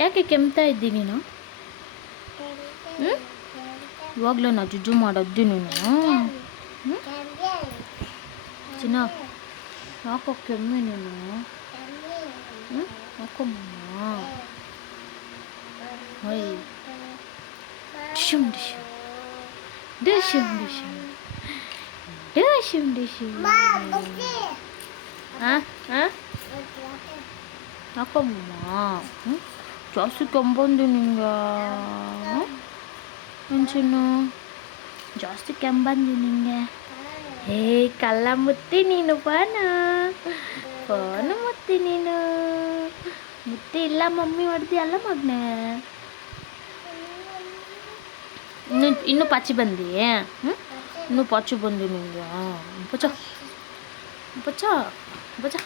ಯಾಕೆ ಕೆಮ್ತಾ ಇದ್ದಿ ನೀನು? ಹ್ಞೂ ಇವಾಗಲೇ ನಾ ಜುಜ್ಜು ಮಾಡೋದ್ದು ನೀನು. ಹ್ಞೂ ಚಿನ್ನ ಯಾಕೋ ಕೆಮ್ಮಿ ನೀನು? ಹ್ಞೂ ಯಾಕಮ್ಮ? ಹೊಯ್ ಡಿಶುಮ್ ಡಿಶುಮ್ ಡಿಶುಮ್ ಡಿಶುಮ್ ಡಿಶುಮ್ ಡಿಶುಮ್. ಹಾಂ ಹಾಂ ಯಾಕಮ್ಮ? ಹ್ಞೂ ಜಾಸ್ತಿ ಕೆಂಬಂದು ನಿಂಗೆ ಚಿನ್ನು, ಜಾಸ್ತಿ ಕೆಂಬಂದು ನಿಂಗೆ. ಹೇ ಕಲ್ಲ ಮುತ್ತಿ ನೀನು ಫೋನು ಮುತ್ತಿ ನೀನು ಮುತ್ತಿ ಇಲ್ಲ ಮಮ್ಮಿ ಹೊಡೆದಿ ಅಲ್ಲ ಮಗನೇ. ಇನ್ನೂ ಪಾಚಿ ಬಂದಿ? ಹ್ಞೂ ಇನ್ನೂ ಪಾಚಿ ಬಂದಿ ನಿಂಗೆ. ಪಚ ಪಚ ಪಚ.